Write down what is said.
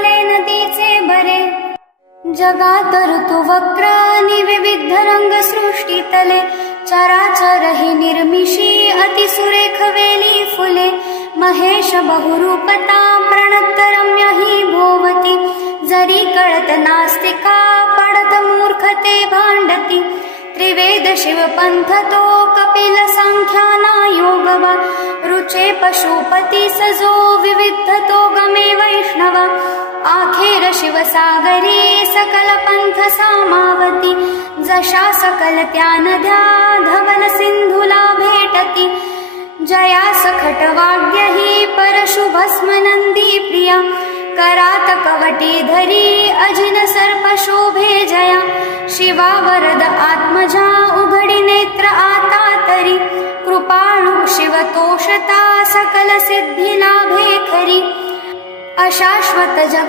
नदीचे बरे जगात ऋतुवक्रानि विविध रंग सृष्टी तले चराचर हि निर्मिषी अतिसुरेख वेली फुले महेश बहुरूपता प्रणत रम्य हि भोवती जरी कळत नास्तिका पडत मूर्खते भांडती त्रिवेद शिव पंथ तो कपिल संख्याना योगवा रुचे पशुपती सजो विविध तो गमे वैष्णवा आखेर शिवसागरी सकल पंथ सामावती जशा सकल त्या नद्या धवल सिंधुला भेटती जया सखट वाग्य ही परशुभस्म नंदी प्रिया करात कवटी धरी अजिन सर्प शोभे जया शिवा वरद आत्मजा उघडी नेत्र आता तरी कृपाळु शिवतोषता सकल सिद्धी लाभे खरी अशाश्वत जग